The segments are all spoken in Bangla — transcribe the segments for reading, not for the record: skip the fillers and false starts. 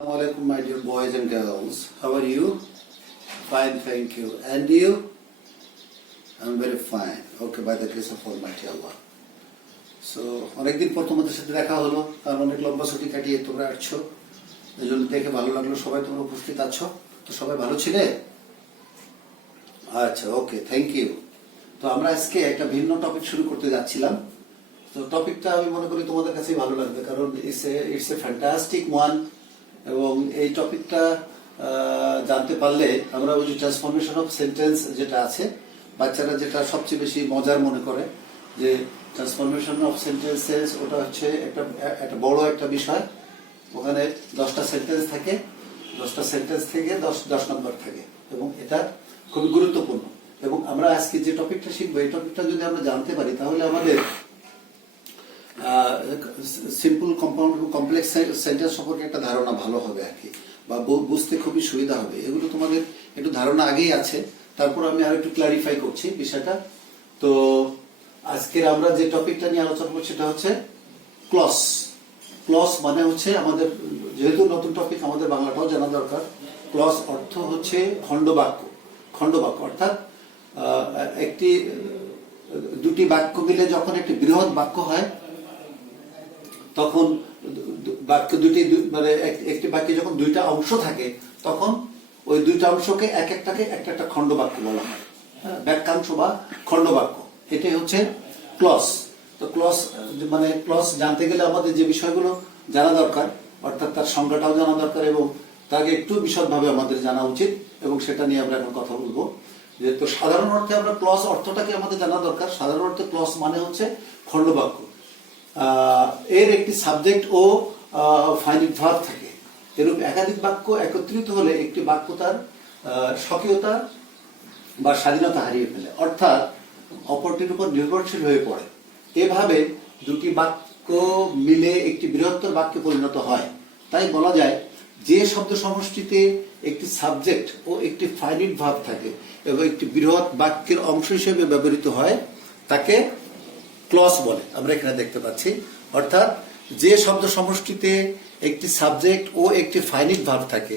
Assalamualaikum, my dear boys and girls. How are you? Fine, thank you. And you? I'm very fine. Okay, by the grace of Almighty Allah. So, অনেকদিন পর তোমাদের সাথে দেখা হলো, কারণ অনেক লম্বা ছুটি কাটিয়ে তোমরা আসছো, এই জন্য দেখে ভালো লাগলো, সবাই তোমরা উপস্থিত আছো। তো সবাই ভালো ছিলে? আচ্ছা, ওকে, থ্যাংক ইউ। তো আমরা আজকে একটা ভিন্ন টপিক শুরু করতে যাচ্ছিলাম। তো টপিকটা আমি মনে করি তোমাদের কাছেই ভালো লাগবে, কারণ ইটস এ ফ্যান্টাস্টিক ওয়ান। এবং এই টপিকটা জানতে পারলে আমরা বুঝি ট্রান্সফরমেশন অফ সেন্টেন্স যেটা আছে, বাচ্চারা যেটা সবচেয়ে বেশি মজার মনে করে যে ট্রান্সফরমেশন অফ সেন্টেন্সেস, ওটা হচ্ছে একটা বড় একটা বিষয়। ওখানে 10টা সেন্টেন্স থাকে, 10টা সেন্টেন্স থেকে 10 নম্বর থাকে, এবং এটা খুবই গুরুত্বপূর্ণ। এবং আমরা আজকে যে টপিকটা শিখবো, এই টপিকটা যদি আমরা জানতে পারি তাহলে আমাদের সিম্পল কম্পাউন্ড এবং কমপ্লেক্স সেন্টেন্স সম্পর্কে একটা ধারণা ভালো হবে আর কি, বা বুঝতে খুবই সুবিধা হবে। এগুলো তোমাদের একটু ধারণা আগেই আছে, তারপর আমি আরো একটু ক্লারিফাই করছি বিষয়টা। তো আজকের আমরা যে টপিকটা নিয়ে আলোচনা করছি সেটা হচ্ছে ক্লজ। ক্লজ মানে হচ্ছে আমাদের, যেহেতু নতুন টপিক, আমাদের বাংলাটাও জানা দরকার। ক্লজ অর্থ হচ্ছে খণ্ডবাক্য। খণ্ডবাক্য অর্থাৎ দুটি বাক্য মিলে যখন একটি বৃহৎ বাক্য হয়, তখন বাক্য দুটি, মানে একটি বাক্যে যখন দুইটা অংশ থাকে, তখন ওই দুইটা অংশকে একটাকে একটা খণ্ডবাক্য বলা হয়, বাক্যাংশ বা খণ্ডবাক্য। এটাই হচ্ছে ক্লজ। তো ক্লজ মানে ক্লজ জানতে গেলে আমাদের যে বিষয়গুলো জানা দরকার, অর্থাৎ তার সংজ্ঞাটাও জানা দরকার এবং তাকে একটু বিশদভাবে আমাদের জানা উচিত, এবং সেটা নিয়ে আমরা এখন কথা বলবো। যে তো সাধারণ অর্থে আমরা ক্লজ অর্থটাকে আমাদের জানা দরকার। সাধারণ অর্থে ক্লজ মানে হচ্ছে খণ্ডবাক্য। এর একটি সাবজেক্ট ও ফাইনিট ভার্ব থাকে। এরূপ একাধিক বাক্য একত্রিত হলে একটি বাক্য তার স্বকীয়তা বা স্বাধীনতা হারিয়ে ফেলে, অর্থাৎ অপরটির উপর নির্ভরশীল হয়ে পড়ে। এভাবে দুটি বাক্য মিলে একটি বৃহত্তর বাক্যে পরিণত হয়। তাই বলা যায়, যে শব্দ সমষ্টিতে একটি সাবজেক্ট ও একটি ফাইনিট ভার্ব থাকে এবং একটি বৃহৎ বাক্যের অংশ হিসেবে ব্যবহৃত হয়, তাকে ক্লজ বলে। আমরা এখানে দেখতে পাচ্ছি, অর্থাৎ যে শব্দ সমষ্টিতে একটি সাবজেক্ট ও একটি ফাইনিট ভার্ব থাকে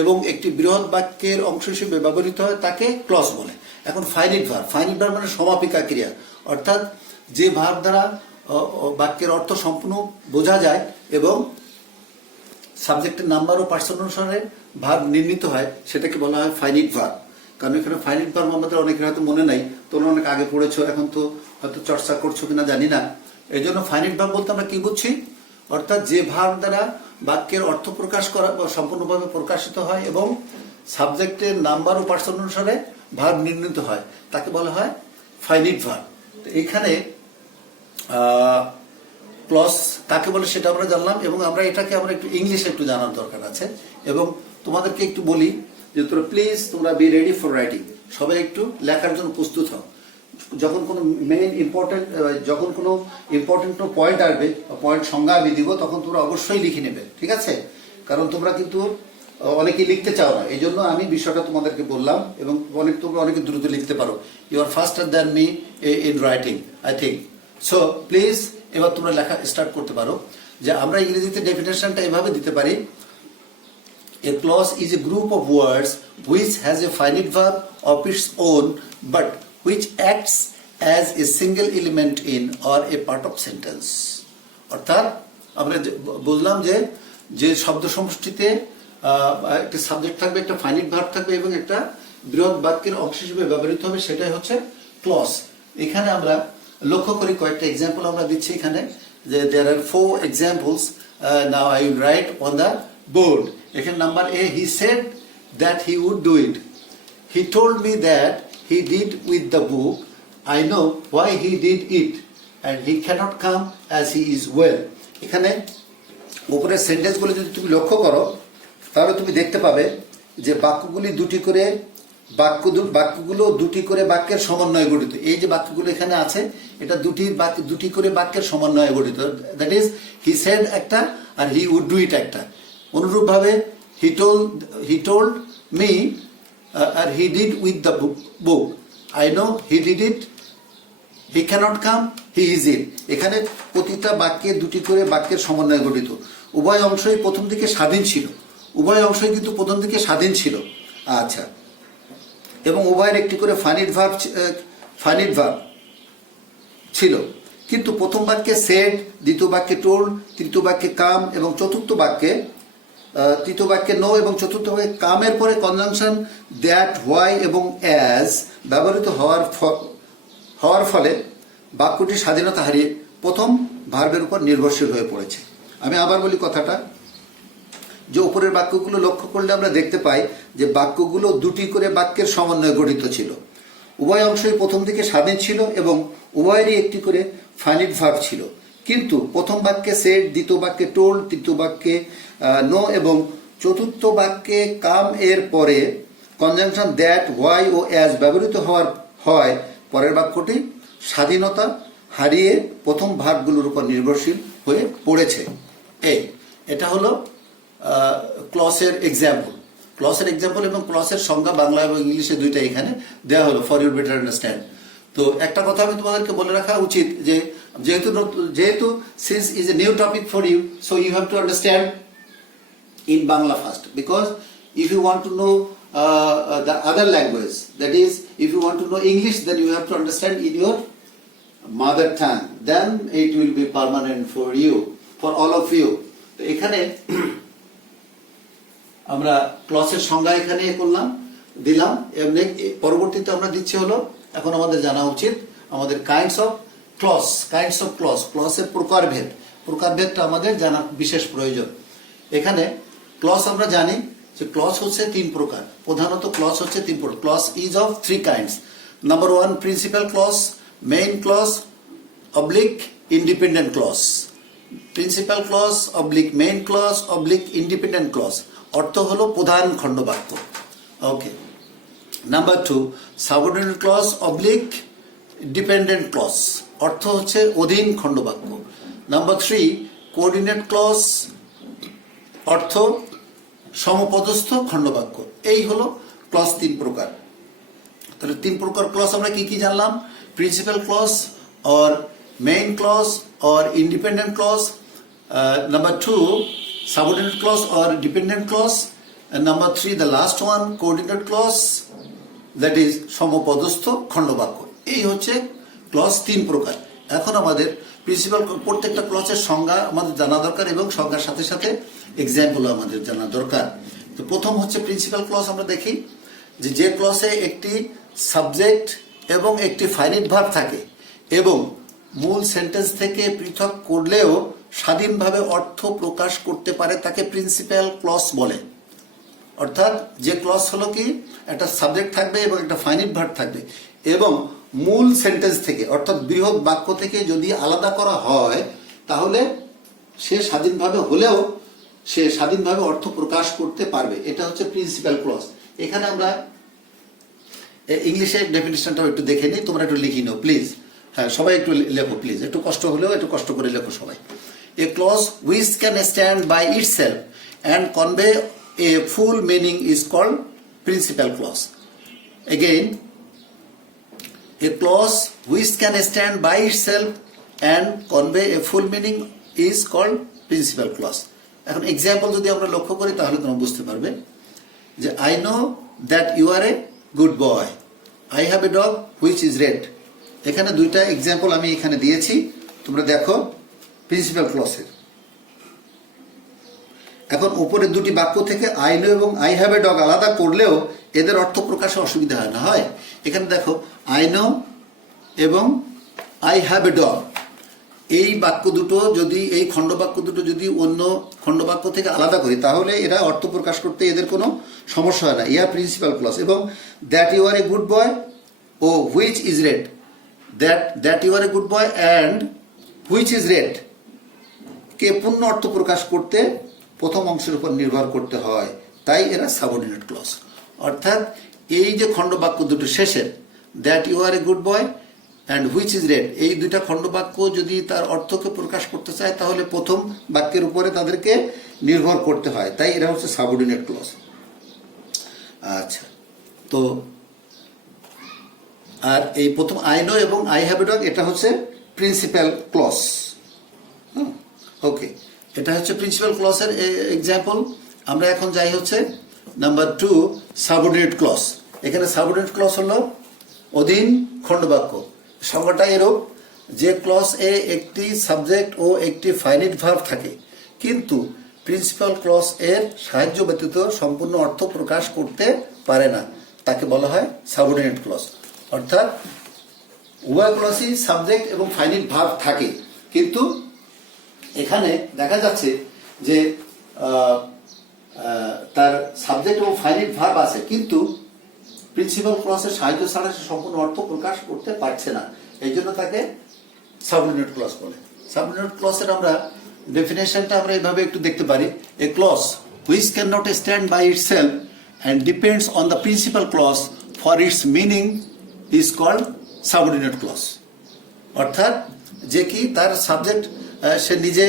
এবং একটি বৃহৎ বাক্যের অংশ হিসেবে ব্যবহৃত হয়, তাকে ক্লজ বলে। এখন ফাইনিট ভার্ব, ফাইনিট ভার্ব মানে সমাপিকা ক্রিয়া, অর্থাৎ যে ভার্ব দ্বারা বাক্যের অর্থ সম্পূর্ণ বোঝা যায় এবং সাবজেক্টের নাম্বার ও পার্সন অনুসারে ভার্ব নির্মিত হয়, সেটাকে বলা হয় ফাইনিট ভার্ব। কারণ এখানে ফাইনিট ভার্ব আমাদের অনেকের হয়তো মনে নাই, তোমরা অনেক আগে পড়েছো, এখন তো হয়তো চর্চা করছো কিনা জানি না। এই জন্য ফাইনিট ভার্ব বলতে আমরা কি বুঝছি, অর্থাৎ যে ভার্ব দ্বারা বাক্যের অর্থ প্রকাশ করা সম্পূর্ণভাবে প্রকাশিত হয় এবং সাবজেক্টের নাম্বার ও পার্সন অনুসারে ভার্ব নির্মিত হয়, তাকে বলা হয় ফাইনিট ভার্ব। তো এখানে ক্লজ কাকে বলে সেটা আমরা জানলাম, এবং আমরা এটাকে একটু ইংলিশে একটু জানার দরকার আছে। এবং তোমাদেরকে একটু বলি যে তোমরা বি রেডি ফর রাইটিং। সবাই একটু লেখার জন্য প্রস্তুত হও। যখন কোনো যখন কোনো ইম্পর্টেন্ট পয়েন্ট আসবে, পয়েন্ট সংজ্ঞা আমি দিব, তখন তোমরা অবশ্যই লিখে নেবে, ঠিক আছে? কারণ তোমরা কিন্তু অনেকেই লিখতে চাও না, এই জন্য আমি বিষয়টা তোমাদেরকে বললাম। এবং তোমরা অনেকে দ্রুত লিখতে পারো। You are faster than me in writing, I think. So please, এবার তোমরা লেখা স্টার্ট করতে পারো। যে আমরা ইংরেজিতে ডেফিনেশনটা এভাবে দিতে পারি: A clause is a group of words which has a finite verb of its own, but which acts as a single element in or a part of sentence. অর্থাৎ আমরা বললাম যে শব্দ সমষ্টিতে একটা সাবজেক্ট থাকবে, একটা ফাইনিট ভার্ব থাকবে এবং একটা বৃহৎ বাক্যের অংশ হিসেবে ব্যবহৃত হবে, সেটাই হচ্ছে ক্লজ। এখানে আমরা লক্ষ্য করি, কয়েকটা এক্সাম্পল আমরা দিচ্ছি এখানে, যে there are 4 examples. Now I will write on the board. এখানে number A, he said that he would do it. He told me that he did with the book. I know why he did it, and he cannot come as he is well. এখানে উপরের সেন্টেন্সগুলো যদি তুমি লক্ষ্য করো, তাহলে তুমি দেখতে পাবে যে বাক্যগুলো দুটি করে বাক্যের সমন্বয়ে গঠিত। এই যে বাক্যগুলো এখানে আছে, এটা দুটি করে বাক্যের সমন্বয়ে গঠিত। দ্যাট ইজ, হি সেড একটা আর হি উড ডু ইট একটা। অনুরূপভাবে he told me R he did with the book. I know he did it. He cannot come, he is in. এখানে প্রতিটা বাক্যে দুটি করে বাক্যের সমন্বয়ে গঠিত। উভয় অংশই প্রথম দিকে স্বাধীন ছিল, উভয় অংশই কিন্তু প্রথম দিকে স্বাধীন ছিল। আচ্ছা, এবং উভয়ের একটি করে ফাইনিট ভার্ব ছিল, কিন্তু প্রথম বাক্যে সেড, দ্বিতীয় বাক্যে টোল্ড, তৃতীয় বাক্যে কাম এবং চতুর্থ বাক্যে নো এবং চতুর্থ বাক্যে কামের পরে কনজাংশন দ্যাট, হোয়াই এবং অ্যাজ ব্যবহৃত হওয়ার ফলে বাক্যটি স্বাধীনতা হারিয়ে প্রথম ভার্বের উপর নির্ভরশীল হয়ে পড়েছে। আমি আবার বলি কথাটা, যে উপরের বাক্যগুলো লক্ষ্য করলে আমরা দেখতে পাই যে বাক্যগুলো দুটি করে বাক্যের সমন্বয়ে গঠিত ছিল। উভয় অংশই প্রথম দিকে স্বাধীন ছিল এবং উভয়েরই একটি করে ফাইনিট ভার্ব ছিল, কিন্তু প্রথম বাক্যে সেড, দ্বিতীয় বাক্যে টোল্ড, তৃতীয় বাক্যে নো এবং চতুর্থ বাক্যে কাম এর পরে কনজাংশন দ্যাট, হোয়াই ও অ্যাজ ব্যবহৃত হয় পরের বাক্যটি স্বাধীনতা হারিয়ে প্রথম ভার্বগুলোর উপর নির্ভরশীল হয়ে পড়েছে। এটা হলো ক্লসের এক্সাম্পল এবং ক্লসের সংজ্ঞা বাংলা এবং ইংলিশে দুইটা এখানে দেওয়া হলো ফর ইউর বেটার আন্ডারস্ট্যান্ড। তো একটা কথা আমি তোমাদেরকে বলে রাখা উচিত যে যেহেতু since is a new topic for you, so you have to understand in Bangla first, because if you want to know the other language, that is if you want to know English, then you have to understand in your mother tongue, then it will be permanent for you, for all of you. তো এখানে আমরা ক্লসের সংজ্ঞা এখানে দিলাম, এমনি পরবর্তীতে আমরা দিচ্ছি হলো, এখন আমাদের জানা উচিত আমাদের কাইন্ডস অফ ক্লস, ক্লসের প্রকারভেদটা আমাদের জানা বিশেষ প্রয়োজন। এখানে ক্লস আমরা জানি যে ক্লস হচ্ছে তিন প্রকার, প্রধানত ক্লস হচ্ছে তিন প্রকার। Clause is of three kinds. Number one, principal clause, main clause, oblique independent clause. Principal clause, oblique main clause, oblique independent clause অর্থ হলো প্রধান খণ্ডবাক্য। Okay. Number two, subordinate clause, oblique dependent clause অর্থ হচ্ছে অধীন খণ্ডবাক্য। নাম্বার থ্রি, কোঅর্ডিনেট ক্লস অর্থ সমপদস্থ খণ্ডবাক্য। এই হলো ক্লস তিন প্রকার। তাহলে তিন প্রকার ক্লস আমরা কি কি জানলাম? Principal clause or main clause or independent clause. Number two, subordinate clause or dependent clause. And number three, the last one, coordinate clause, that is সমপদস্থ খণ্ডবাক্য। এই হচ্ছে ক্লস তিন প্রকার। এখন আমাদের প্রিন্সিপাল প্রত্যেকটা ক্লসের সংজ্ঞা আমাদের জানা দরকার এবং সংজ্ঞার সাথে সাথে এক্সাম্পল আমাদের জানা দরকার। তো প্রথম হচ্ছে প্রিন্সিপাল ক্লস। আমরা দেখি যে ক্লসে একটি সাবজেক্ট এবং একটি ফাইনিট ভার্ব থাকে এবং মূল সেন্টেন্স থেকে পৃথক করলেও স্বাধীনভাবে অর্থ প্রকাশ করতে পারে তাকে প্রিন্সিপাল ক্লস বলে। অর্থাৎ যে ক্লস হলো কি, একটা সাবজেক্ট থাকবে এবং একটা ফাইনিট ভার্ব থাকবে এবং মূল সেন্টেন্স থেকে অর্থাৎ বৃহৎ বাক্য থেকে যদি আলাদা করা হয় তাহলে সে স্বাধীনভাবে অর্থ প্রকাশ করতে পারবে। এটা হচ্ছে প্রিন্সিপাল ক্লস। এখানে আমরা ইংলিশের ডেফিনিশনটাও একটু দেখে নিই, তোমরা একটু লিখি নাও প্লিজ। হ্যাঁ, সবাই একটু লেখো প্লিজ, একটু কষ্ট হলেও একটু কষ্ট করে লেখো সবাই। এ clause which can stand by itself and convey a full meaning is called principal clause. Again, a clause which can stand by itself and convey a full meaning is called principal clause. এখন এক্সাম্পল যদি আমরা লক্ষ্য করি তাহলে তোমরা বুঝতে পারবে যে I know that you are a good boy. I have a dog which is red. এখানে দুইটা এক্সাম্পল আমি এখানে দিয়েছি, তোমরা দেখো প্রিন্সিপাল ক্লসের। এখন উপরের দুটি বাক্য থেকে আই নো এবং আই হ্যাভ এ ডগ আলাদা করলেও এদের অর্থ প্রকাশে অসুবিধা হয় না, হয়? এখানে দেখো আই নো এবং আই হ্যাভ এ ডগ, এই বাক্য দুটো যদি, এই খণ্ডবাক্য দুটো যদি অন্য খণ্ডবাক্য থেকে আলাদা করি তাহলে এরা অর্থ প্রকাশ করতে এদের কোনো সমস্যা হয় না। Yeah principal clause. এবং that you are a good boy ও which is red, that you are a good boy and which is red কে পূর্ণ অর্থ প্রকাশ করতে প্রথম অংশের উপর নির্ভর করতে হয়, তাই এরা সাবঅর্ডিনেট ক্লস। অর্থাৎ এই যে খণ্ডবাক্য দুটো শেষের that you are a good boy and which is red, এই দুইটা খণ্ডবাক্য যদি তার অর্থকে প্রকাশ করতে চায় তাহলে প্রথম বাক্যের উপরে তাদেরকে নির্ভর করতে হয়, তাই এরা হচ্ছে সাবঅর্ডিনেট ক্লস। আচ্ছা, তো আর এই প্রথম আই নো এবং আই হ্যাভ এ ডগ এটা হচ্ছে প্রিন্সিপাল ক্লস। ওকে, এটা হচ্ছে প্রিন্সিপাল ক্লজের এক্সাম্পল। আমরা এখন যাই হচ্ছে নাম্বার 2, সাবঅর্ডিনেট ক্লজ। এখানে সাবঅর্ডিনেট ক্লজ হলো অধীন খণ্ডবাক্য। সংজ্ঞাটা এরূপ যে ক্লজ এ একটি সাবজেক্ট ও একটি ফাইনাইট ভার্ব থাকে, কিন্তু প্রিন্সিপাল ক্লজ এর সাহায্য ব্যতীত সম্পূর্ণ অর্থ প্রকাশ করতে পারে না, তাকে বলা হয় সাবঅর্ডিনেট ক্লজ। অর্থাৎ উভয় ক্লজই সাবজেক্ট এবং ফাইনাইট ভার্ব থাকে, কিন্তু এখানে দেখা যাচ্ছে যে তার সাবজেক্ট এবং ফাইনাইট ভার্ব আছে, কিন্তু প্রিন্সিপাল ক্লজের সাহায্য ছাড়া সে সম্পূর্ণ অর্থ প্রকাশ করতে পারছে না, এই জন্য তাকে সাবঅর্ডিনেট ক্লজ বলে। সাবঅর্ডিনেট ক্লজের আমরা ডেফিনেশনটা আমরা এইভাবে একটু দেখতে পারি। A clause which can not stand by itself and depends on the principal clause for its meaning is called subordinate clause. অর্থাৎ যে কি তার সাবজেক্ট সে নিজে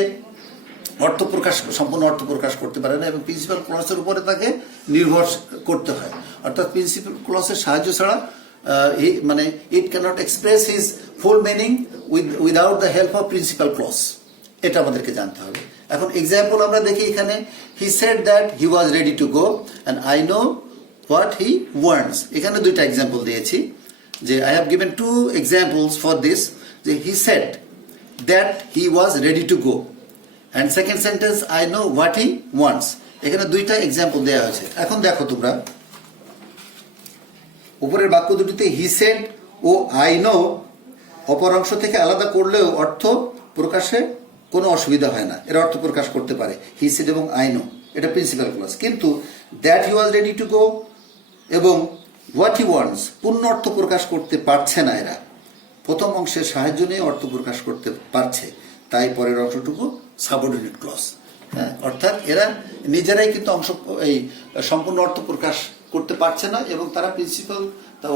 সম্পূর্ণ অর্থ প্রকাশ করতে পারে না এবং প্রিন্সিপাল ক্লজের উপরে তাকে নির্ভর করতে হয়। অর্থাৎ প্রিন্সিপাল ক্লজের সাহায্য ছাড়া মানে it cannot express his full meaning without the help of principal clause, এটা আমাদেরকে জানতে হবে। এখন এক্সাম্পল আমরা দেখি এখানে, he said that he was ready to go and I know what he wants. এখানে দুইটা এক্সাম্পল দিয়েছি, যে I have given 2 examples for this, যে he said that he was ready to go and second sentence I know what he wants. এখানে দুইটা এক্সাম্পল দেওয়া হয়েছে। এখন দেখো তোমরা উপরের বাক্য দুটিতে হি সেড ও আই নো অপর অংশ থেকে আলাদা করলেও অর্থ প্রকাশে কোনো অসুবিধা হয় না, এর অর্থ প্রকাশ করতে পারে হি সেড এবং আই নো, এটা প্রিন্সিপাল ক্লজ। কিন্তু that he was ready to গো এবং হোয়াট হি ওয়ান্টস পূর্ণ অর্থ প্রকাশ করতে পারছে না, এরা প্রথম অংশের সাহায্য নিয়ে অর্থ প্রকাশ করতে পারছে, তাই পরের অংশটুকু সাবঅর্ডিনেট ক্লজ। হ্যাঁ, অর্থাৎ এরা নিজেরাই কিন্তু এই সম্পূর্ণ অর্থ প্রকাশ করতে পারছে না এবং তারা প্রিন্সিপাল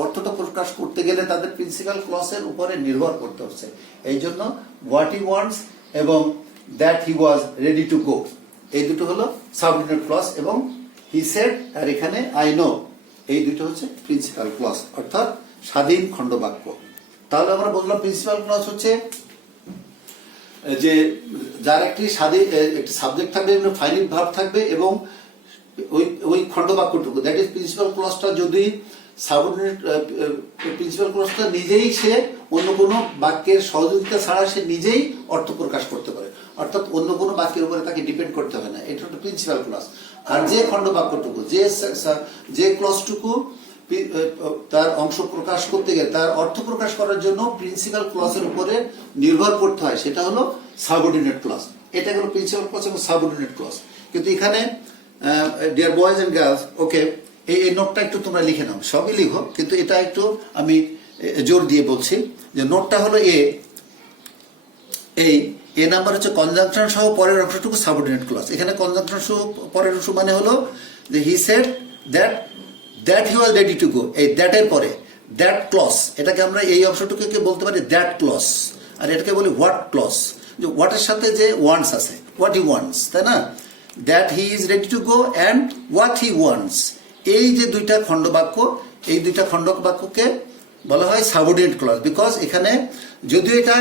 অর্থটা প্রকাশ করতে গেলে তাদের প্রিন্সিপাল ক্লজের উপরে নির্ভর করতে হচ্ছে। এই জন্য হোয়াট হি ওয়ান্টস এবং that he was ready to গো, এই দুটো হলো সাবঅর্ডিনেট ক্লজ, এবং হি সেড আর এখানে আই নো, এই দুটো হচ্ছে প্রিন্সিপাল ক্লজ, অর্থাৎ স্বাধীন খণ্ডবাক্য। তাহলে আমরা বললাম প্রিন্সিপাল ক্লজ হচ্ছে যে যার একটি স্বাধীন একটি সাবজেক্ট থাকবে এবং ফাইনাইট ভার্ব থাকবে এবং ওই খণ্ডবাক্যটুকু, দ্যাট ইজ প্রিন্সিপাল ক্লজটা যদি সাবঅর্ডিনেট প্রিন্সিপাল ক্লজটা নিজেই সে অন্য কোনো বাক্যের সহযোগিতা ছাড়া সে নিজেই অর্থ প্রকাশ করতে পারে, অর্থাৎ অন্য কোনো বাক্যের উপরে তাকে ডিপেন্ড করতে হয় না, এটা হচ্ছে প্রিন্সিপাল ক্লজ। আর যে খণ্ডবাক্যটুকু যে ক্লজটুকু তার অংশ প্রকাশ করতে গেলে তার অর্থ প্রকাশ করার জন্য প্রিন্সিপাল ক্লজের উপরে নির্ভর করতে হয়, সেটা হলো সাবঅর্ডিনেট ক্লজ। এটা হলো প্রিন্সিপাল ক্লজ এবং সাবঅর্ডিনেট ক্লজ। কিন্তু এখানে dear boys and girls, okay, এই নোটটা একটু তোমরা লিখে নাও, সবই লিখো, কিন্তু এটা একটু আমি জোর দিয়ে বলছি যে নোটটা হলো এ নাম্বার হচ্ছে কনজাংশন সহ পরের অংশটুকু সাবঅর্ডিনেট ক্লজ। এখানে কনজাংশন সহ পরের অংশ মানে হলো যে he said that he was ready to গো, এই দ্যাটের পরে দ্যাট ক্লজ, এটাকে আমরা এই অংশটুকুকে বলতে পারি দ্যাট ক্লজ, আর এটাকে বলি হোয়াট ক্লজ, যে হোয়াটের সাথে যে ওয়ান্টস আছে, হোয়াট হি ওয়ান্টস, তাই না? That he is ready to go and what he wants, এই যে দুইটা খণ্ডবাক্য, এই দুইটা খণ্ডবাক্যকে বলা হয় সাবঅর্ডিনেট ক্লজ। বিকজ এখানে যদিও এটা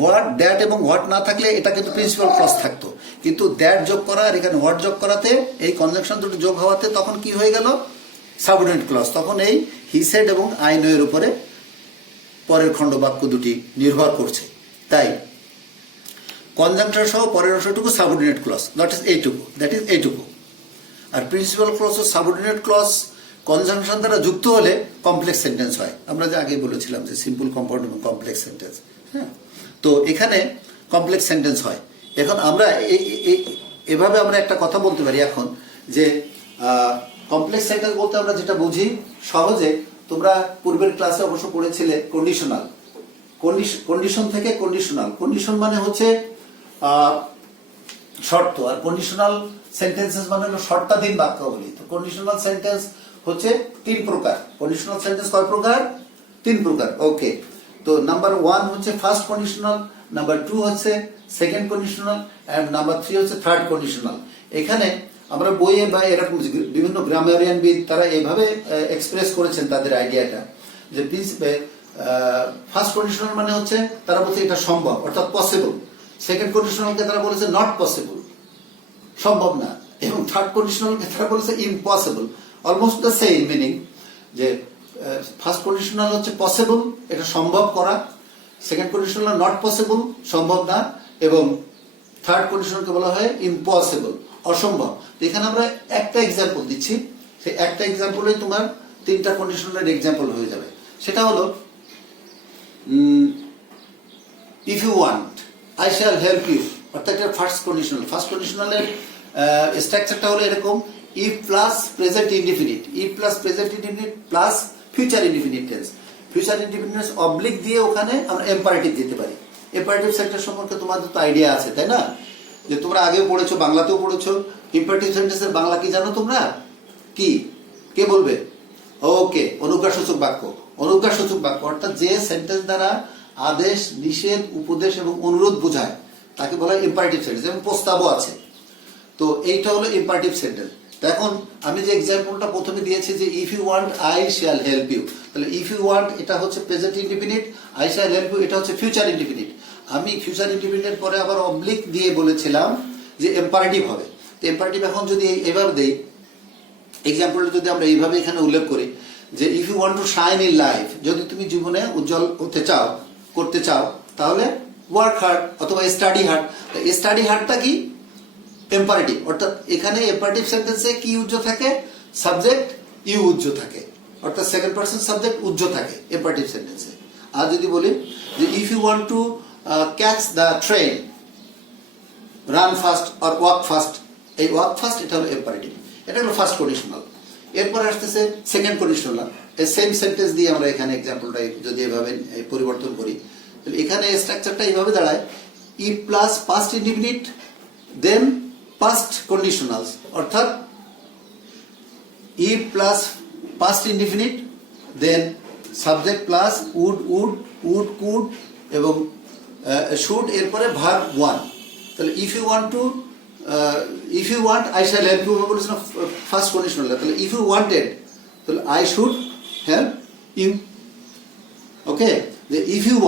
হোয়াট, দ্যাট এবং হোয়াট না থাকলে এটা কিন্তু প্রিন্সিপাল ক্লজ থাকতো, কিন্তু দ্যাট যোগ করা আর এখানে হোয়াট যোগ করাতে, এই কনজাংশন দুটো যোগ হওয়াতে তখন কি হয়ে গেল সাবঅর্ডিনেট ক্লজ। তখন এই হি সেড এবং আই নো এর উপরে পরের খণ্ডবাক্য দুটি নির্ভর করছে, তাই কনজাংশন সহ পরের অংশটুকু সাবঅর্ডিনেট ক্লজ, দ্যাট ইজ এইটুকু। আর প্রিন্সিপাল ক্লজ ও সাবঅর্ডিনেট ক্লজ কনজাংশন দ্বারা যুক্ত হলে কমপ্লেক্স সেন্টেন্স হয়। আমরা যে আগে বলেছিলাম যে সিম্পল, কম্পাউন্ড এবং কমপ্লেক্স সেন্টেন্স, হ্যাঁ, তো এখানে কমপ্লেক্স সেন্টেন্স হয়। এখন আমরা এভাবে আমরা একটা কথা বলতে পারি এখন যে কমপ্লেক্স সেন্টেন্স বলতে আমরা যেটা বুঝি সহজে, তোমরা পূর্বের ক্লাসে অবশ্য পড়েছিলে কন্ডিশনাল, কন্ডিশন থেকে কন্ডিশনাল। কন্ডিশন মানে হচ্ছে শর্ত, আর কন্ডিশনাল সেন্টেন্সেস মানে হলো শর্তাধীন বাক্যাবলী। তো কন্ডিশনাল সেন্টেন্স হচ্ছে 3 প্রকার। কন্ডিশনাল সেন্টেন্স কয় প্রকার? 3 প্রকার। ওকে, তো নাম্বার 1 হচ্ছে ফার্স্ট কন্ডিশনাল, নাম্বার 2 হচ্ছে সেকেন্ড কন্ডিশনাল, এন্ড নাম্বার 3 হচ্ছে থার্ড কন্ডিশনাল। এখানে আমরা বইয়ে বা এরকম বিভিন্ন গ্রামারিয়ানবিদ তারা এইভাবে এক্সপ্রেস করেছেন তাদের আইডিয়াটা, যে ফার্স্ট কন্ডিশনাল মানে হচ্ছে তারা বলছে এটা সম্ভব, অর্থাৎ পসিবল। সেকেন্ড কন্ডিশনালকে তারা বলেছে নট পসিবল, সম্ভব না। এবং থার্ড কন্ডিশনালকে তারা বলেছে impossible, almost the same meaning. যে ফার্স্ট কন্ডিশনাল হচ্ছে পসিবল, এটা সম্ভব করা, সেকেন্ড কন্ডিশনাল নট পসিবল, সম্ভব না, এবং থার্ড কন্ডিশনালকে বলা হয় ইম্পসিবল, অসম্ভব। এখানে আমরা একটা এক্সাম্পল দিচ্ছি, সেই একটা এক্সাম্পলেই তোমার তিনটা কন্ডিশনালের এক্সাম্পল হয়ে যাবে। সেটা হলো if you want I shall help you, অর্থাৎ এটা ফার্স্ট কন্ডিশনাল। ফার্স্ট কন্ডিশনালের স্ট্রাকচারটা হলো এরকম, if plus present indefinite, if plus present indefinite plus future indefinite tense. Future indefinite oblique দিয়ে ওখানে আমরা এম্পারেটিভ দিতে পারি। ইম্পারেটিভ সেন্টেন্স সম্পর্কে তোমাদের তো আইডিয়া আছে, তাই না? যে তোমরা আগেও পড়েছো, বাংলাতেও পড়েছো। ইম্পারেটিভ সেন্টেন্সের বাংলা কি জানো তোমরা? কি, কে বলবে? ওকে, অনুজ্ঞাসূচক বাক্য। অনুজ্ঞাসূচক বাক্য অর্থাৎ যে সেন্টেন্স দ্বারা আদেশ, নিষেধ, উপদেশ এবং অনুরোধ বোঝায় তাকে বলা হয় ইম্পারেটিভ সেন্টেন্স, এবং প্রস্তাবও আছে। তো এইটা হলো ইম্পারেটিভ সেন্টেন্স। তো এখন আমি যে এক্সাম্পলটা প্রথমে দিয়েছি যে if you want I shall help you, তাহলে ইফ ইউ ওয়ান্ট এটা হচ্ছে present indefinite, I shall help you এটা হচ্ছে ফিউচার ইনডিফিনিট। আমি ফিউচার ইনডিফিনিটের পরে আবার অবলিক দিয়ে বলেছিলাম যে এম্পারেটিভ হবে। তো এম্পারেটিভ এখন যদি এইভাবে দেই, এক্সাম্পলটা যদি আমরা এইভাবে এখানে উল্লেখ করি যে if you want to shine in life, যদি তুমি জীবনে উজ্জ্বল হতে চাও, করতে চাও, তাহলে ওয়ার্ক হার্ড অথবা স্টাডি হার্ড। স্টাডি হার্ডটা কি? এম্পারেটিভ, অর্থাৎ এখানে এম্পারেটিভ সেন্টেন্সে কি উজ্জ্ব থাকে? সাবজেক্ট ইউ উজ্জ্ব থাকে, অর্থাৎ সেকেন্ড পারসন সাবজেক্ট উজ্জ্ব থাকে এম্পারেটিভ সেন্টেন্সে। আর যদি বলি যে if you want to catch the train, run fast or walk fast, এই ওয়াক ফাস্ট এটা হলো এম্পারেটিভ, এটা হলো ফার্স্ট কন্ডিশনাল। এরপরে আসতেছে সেকেন্ড কন্ডিশনাল। এই সেম সেন্টেন্স দিয়ে আমরা এখানে এক্সাম্পলটা যদি এভাবে পরিবর্তন করি, তাহলে এখানে স্ট্রাকচারটা এইভাবে দাঁড়ায়, if plus past indefinite then past conditionals, অর্থাৎ if plus past indefinite then subject plus would would would could এবং শুড, এরপরে ভার্ব ওয়ান। তাহলে if you want I shall help you বলেছিলাম ফার্স্ট কন্ডিশনাল, তাহলে ইফ ইউ ওয়ান্টেড তাহলে I should help you. Okay, যে ইফ ইউ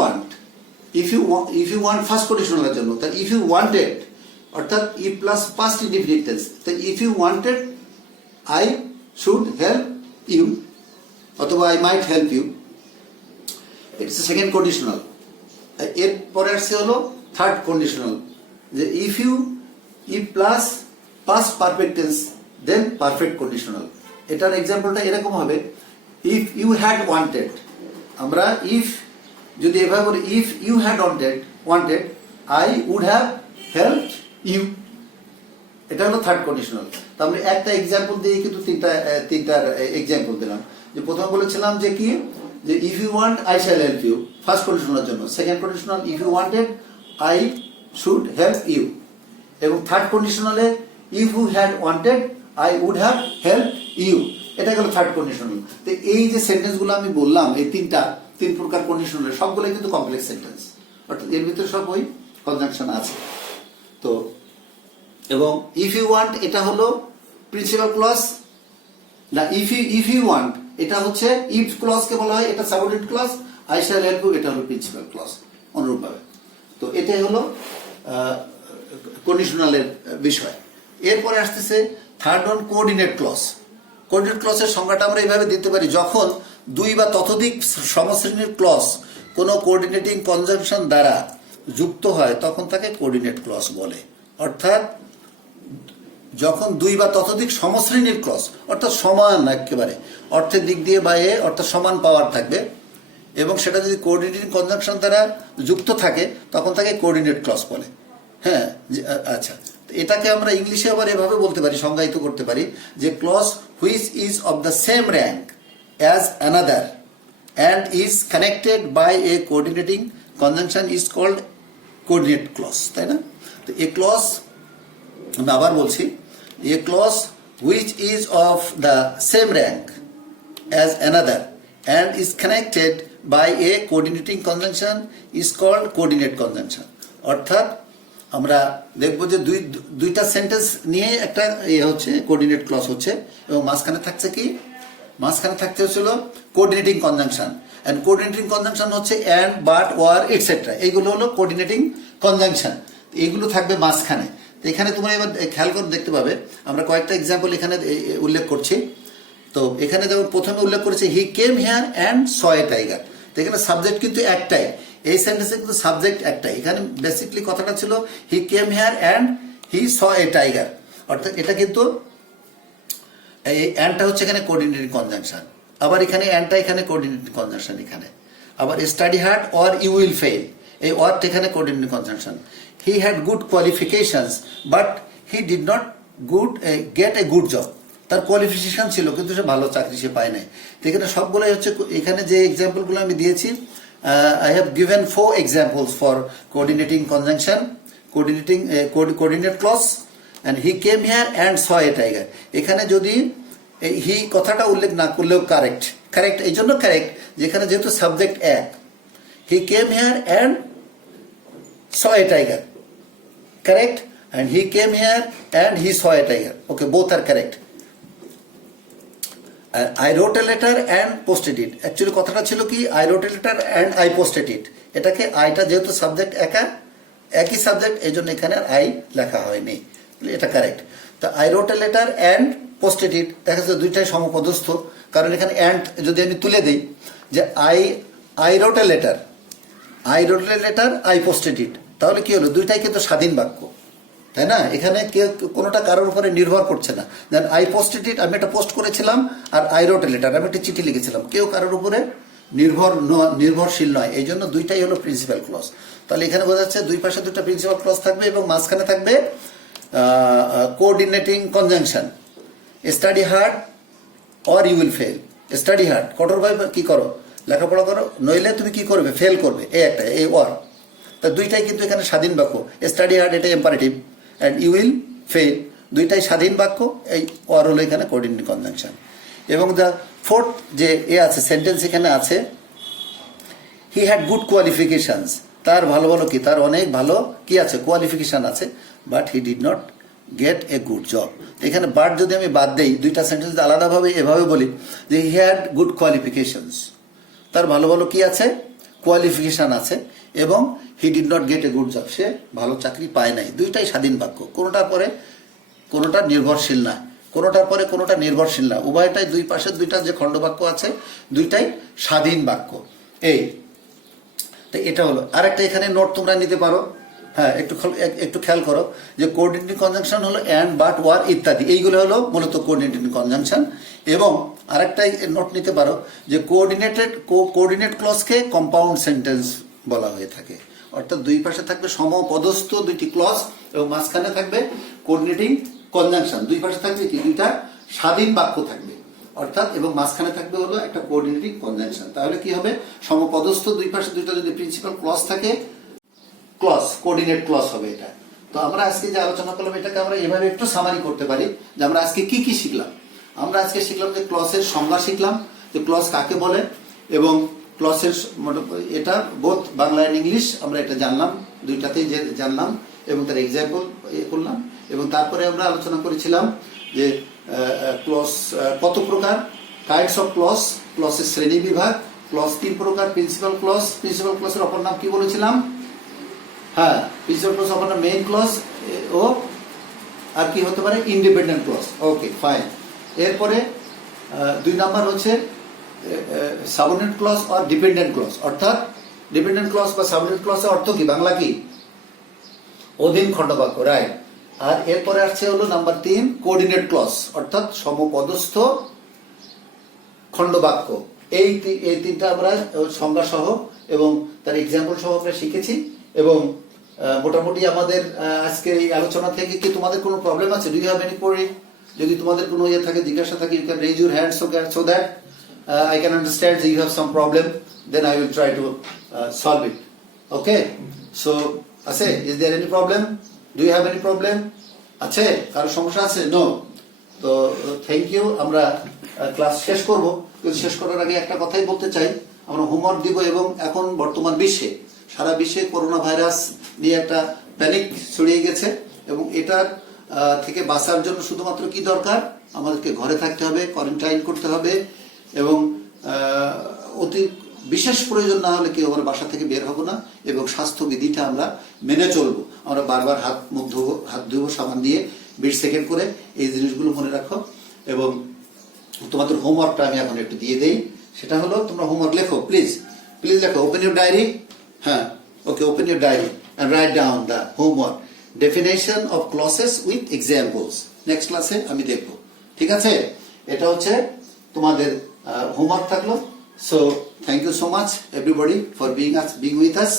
ওয়ান্ট ফার্স্ট কন্ডিশনালের জন্য, তাহলে ইফ ইউ ওয়ান্টেড অর্থাৎ if plus past indefinite tense, তাই if you wanted I should help you অথবা I might help you, it's second conditional. এরপরে আসছে হলো থার্ড কন্ডিশনাল, যে if plus past perfect tense then perfect conditional. এটার এক্সাম্পলটা এরকম হবে, ইফ ইউ হ্যাড ওয়ান্টেড, আমরা ইফ যদি এভাবে বলি if you had wanted I would have help you, এটা হলো থার্ড কন্ডিশনাল। তো আমরা একটা এক্সাম্পল দিয়ে কিন্তু তিনটার এক্সাম্পল দিলাম। যে প্রথমে বলেছিলাম যে কি, যে if you want I shall help you first কন্ডিশনালের জন্য, second conditional if you wanted I should help you, এবং থার্ড কন্ডিশনালে if you had wanted I would have help you, এটা গেল থার্ড কন্ডিশনাল। তো এই যে সেন্টেন্সগুলো আমি বললাম, এই তিন প্রকার কন্ডিশনালের সবগুলোই কিন্তু কমপ্লেক্স সেন্টেন্স, অর্থাৎ এর ভিতরে সব ওই কনজাংশন আছে। তো এবং ইফ ইউ ওয়ান্ট এটা হলো প্রিন্সিপাল ক্লজ, না ইফ ইউ ওয়ান্ট এটা হচ্ছে ইফ ক্লজকে বলা হয়, এটা subordinate clause, I shall help you এটা হলো প্রিন্সিপাল ক্লজ অনুরূপভাবে। তো এটাই হলো কন্ডিশনালের বিষয়। এরপরে আসতেছে third one, coordinate clause. Coordinate ক্লজের সংজ্ঞাটা আমরা এইভাবে দিতে পারি, যখন দুই বা ততোধিক সমশ্রেণীর ক্লজ কোনো কোঅর্ডিনেটিং কনজাংশন দ্বারা যুক্ত হয় তখন তাকে কোঅর্ডিনেট ক্লজ বলে। অর্থাৎ যখন দুই বা ততোধিক সমশ্রেণীর ক্লজ, অর্থাৎ সমান একেবারে অর্থের দিক দিয়ে বা অর্থাৎ সমান পাওয়ার থাকবে, এবং সেটা যদি কোঅর্ডিনেটিং কনজাংশন দ্বারা যুক্ত থাকে তখন তাকে কোঅর্ডিনেট ক্লজ বলে। হ্যাঁ, আচ্ছা, এটাকে আমরা ইংলিশে আবার এভাবে বলতে পারি, সংজ্ঞায়িত করতে পারি যে clause which is of the same rank as another and is connected by a coordinating conjunction is called coordinate clause, তাই না? তো এ ক্লজ, আমি আবার বলছি, a clause which is of the same rank as another and is connected by a coordinating conjunction is called coordinate conjunction. অর্থাৎ আমরা দেখবো যে দুইটা সেন্টেন্স নিয়ে একটা হচ্ছে কোঅর্ডিনেট ক্লজ হচ্ছে, এবং মাঝখানে থাকছে কি, মাঝখানে থাকতে হচ্ছিল coordinating conjunction, and coordinating conjunction হচ্ছে অ্যান্ড, বাট, ওয়ার, এটসেট্রা, এইগুলো হলো কোঅর্ডিনেটিং কনজাংশন, এইগুলো থাকবে মাঝখানে। এখানে তোমরা এবার খেয়াল করে দেখতে পাবে, আমরা কয়েকটা এক্সাম্পল এখানে উল্লেখ করছি। তো এখানে যেমন প্রথমে উল্লেখ করেছে he came here and saw a tiger. তো এখানে সাবজেক্ট কিন্তু একটাই, এই সেন্টেন্সে কিন্তু সাবজেক্ট একটাই। এখানে বেসিকলি কথাটা ছিল he came here and he saw a tiger, অর্থাৎ এটা কিন্তু এই অ্যান্ডটা হচ্ছে এখানে কোঅর্ডিনেটিং কনজাংশন, আবার এখানে অ্যান্ডটা এখানে কোঅর্ডিনেটিং কনজাংশন, এখানে আবার study hard or you will fail, এই অরটা এখানে coordinating conjunction. He had good qualifications but he did not get a good job, তার কোয়ালিফিকেশন ছিল কিন্তু সে ভালো চাকরি সে পায় নাই। তো এখানে সবগুলোই হচ্ছে, এখানে যে এক্সাম্পলগুলো আমি দিয়েছি, I have given 4 examples for coordinating conjunction, coordinate clause, and he came here and saw a tiger. এখানে যদি হি কথাটা উল্লেখ না করলেও কারেক্ট এই জন্য কারেক্ট, যেখানে যেহেতু সাবজেক্ট এক, he came here and saw a tiger, correct, and he came here and he saw a tiger, okay, both are correct. I wrote a letter and posted it, actually কথাটা ছিল কি I wrote a letter and I posted it, এটাকে আইটা যেহেতু সাবজেক্ট একই সাবজেক্ট, এই জন্য এখানে আই লেখা হয়নি, এটা কারেক্ট। তো I wrote a letter and posted it, দেখা যাচ্ছে দুইটাই সমপদস্থ, কারণ এখানে অ্যান্ড যদি আমি তুলে দিই যে I wrote a letter, I posted it, তাহলে কি হলো, দুইটাই কিন্তু স্বাধীন বাক্য, তাই না? এখানে কেউ কোনোটা কারোর উপরে নির্ভর করছে না। দেন আই পোস্টেড ইট, আমি একটা পোস্ট করেছিলাম, আর আই রোট এ লেটার, আমি একটা চিঠি লিখেছিলাম, কেউ কারোর উপরে নির্ভরশীল নয়, এই জন্য দুইটাই হলো প্রিন্সিপাল ক্লজ। তাহলে এখানে বোঝা যাচ্ছে দুই পাশে দুটো প্রিন্সিপাল ক্লজ থাকবে এবং মাঝখানে থাকবে coordinating conjunction. Study hard or you will fail, study hard কঠোরভাবে কি করো, লেখাপড়া করো, নইলে তুমি কি করবে, ফেল করবে, এই একটা এই ওয়ার। তা দুইটাই কিন্তু এখানে স্বাধীন বাক্য, স্টাডি হার্ড এটা imperative, and you will fail দুইটাই স্বাধীন বাক্য, এই ওয়ার হলো এখানে কোঅর্ডিনেটিং কনজাংশন। এবং দ্য ফোর্থ যে আছে সেন্টেন্স এখানে আছে, হি হ্যাড গুড কোয়ালিফিকেশনস, তার ভালো ভালো কি, তার অনেক ভালো কি আছে, কোয়ালিফিকেশন আছে, but he did not get a good job. এখানে বাট যদি আমি বাদ দেই, দুইটা সেন্টেন্স আলাদাভাবে এভাবে বলি যে হি হ্যাড গুড কোয়ালিফিকেশনস, তার ভালো ভালো কি আছে, কোয়ালিফিকেশন আছে, এবং he did not get a good job, সে ভালো চাকরি পায় নাই। দুইটাই স্বাধীন বাক্য, কোনোটার পরে কোনোটা নির্ভরশীল না, কোনোটার পরে কোনোটা নির্ভরশীল না, উভয়টাই দুই পাশের দুইটা যে খণ্ডবাক্য আছে দুইটাই স্বাধীন বাক্য। এই তো এটা হলো। আরেকটা এখানে নোট তোমরা নিতে পারো, হ্যাঁ একটু খেয়াল করো যে কোঅর্ডিনেটিং কনজাংশন হলো অ্যান্ড, বাট, ওয়ার ইত্যাদি, এইগুলো হলো মূলত কোঅর্ডিনেটিং কনজাংশন। এবং আরেকটাই নোট নিতে পারো যে কোঅর্ডিনেট ক্লজকে কম্পাউন্ড সেন্টেন্স বলা হয়ে থাকে, অর্থাৎ দুই পাশে থাকবে সমপদস্থ দুইটি ক্লজ এবং মাঝখানে থাকবে কোঅর্ডিনেটিং কনজাংশন, দুই পাশে থাকবে কি, দুইটা স্বাধীন বাক্য থাকবে, অর্থাৎ এবং মাঝখানে থাকবে হলো একটা কোঅর্ডিনেটিং কনজাংশন। তাহলে কি হবে, সমপদস্থ দুই পাশে দুইটা যদি প্রিন্সিপাল ক্লজ থাকে, ক্লজ কোঅর্ডিনেট ক্লজ হবে এটা। তো আমরা আজকে যে আলোচনা করলাম এটাকে আমরা এভাবে একটু সামারি করতে পারি যে আমরা আজকে কি কি শিখলাম। আমরা আজকে শিখলাম যে ক্লজের সংজ্ঞা শিখলাম, যে ক্লজ কাকে বলে, এবং ক্লজের এটা বোথ বাংলা অ্যান্ড ইংলিশ আমরা এটা জানলাম, দুইটাতেই জানলাম এবং তার এক্সাম্পল করলাম। এবং তারপরে আমরা আলোচনা করেছিলাম যে ক্লজ কত প্রকার, কাইন্ডস অফ ক্লজ, ক্লজের শ্রেণী বিভাগ, ক্লজ 3 প্রকার, প্রিন্সিপাল ক্লজের অপর নাম কি বলেছিলাম, হ্যাঁ প্রিন্সিপাল ক্লজ অপর নাম মেইন ক্লজ, ও আর কি হতে পারে ইন্ডিপেন্ডেন্ট ক্লজ, ওকে ফাইন। এরপরে 2 নাম্বার হচ্ছে সাবঅর্ডিনেট ক্লজ আর ডিপেন্ডেন্ট ক্লজ, অর্থাৎ ডিপেন্ডেন্ট ক্লজ বা সাবঅর্ডিনেট ক্লজের অর্থ কি, বাংলা কি, অধীন খণ্ডবাক্য, রাইট। আর এরপরে আসছে হলো নাম্বার 3 কোঅর্ডিনেট ক্লজ, অর্থাৎ সমপদস্থ খণ্ডবাক্য। এই তিনটা আমরা সংজ্ঞা সহ এবং তার এক্সাম্পল সহ আমরা শিখেছি। এবং মোটামুটি আমাদের আজকে এই আলোচনা থেকে কি তোমাদের কোনো প্রবলেম আছে, do you have any query? যদি তোমাদের কোনো ইয়ে থাকে, জিজ্ঞাসা থাকে, you can raise your hand so that I can understand that you have some problem, then I will try to solve it. Okay, so আছে, is there any problem? Do you have any problem? আছে, কারো সমস্যা আছে? নো। তো থ্যাংক ইউ। আমরা ক্লাস শেষ করব, কিন্তু শেষ করার আগে একটা কথাই বলতে চাই, আমরা হোমওয়ার্ক দিব। এবং এখন বর্তমান বিশ্বে, সারা বিশ্বে করোনা ভাইরাস নিয়ে একটা প্যানিক ছড়িয়ে গেছে, এবং এটার থেকে বাঁচার জন্য শুধুমাত্র কি দরকার, আমাদেরকে ঘরে থাকতে হবে, কোয়ারেন্টাইন করতে হবে, এবং অতি বিশেষ প্রয়োজন না হলে কেউ আমরা বাসা থেকে বের হব না, এবং স্বাস্থ্যবিধিটা আমরা মেনে চলবো। আমরা বারবার হাত ধুবো সাবান দিয়ে 20 সেকেন্ড করে। এই জিনিসগুলো মনে রাখো। এবং তোমাদের হোমওয়ার্কটা আমি এখন একটু দিয়ে দেই। সেটা হলো, তোমরা হোমওয়ার্ক লেখো, প্লিজ লেখো। Open your diary. হ্যাঁ, okay, open your diary and write down the homework, definition of clauses with examples. Next ক্লাসে আমি দেখবো, ঠিক আছে? এটা হচ্ছে তোমাদের হোমওয়ার্ক থাকলো। So thank you so much everybody for being with us,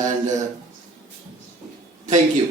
and thank you.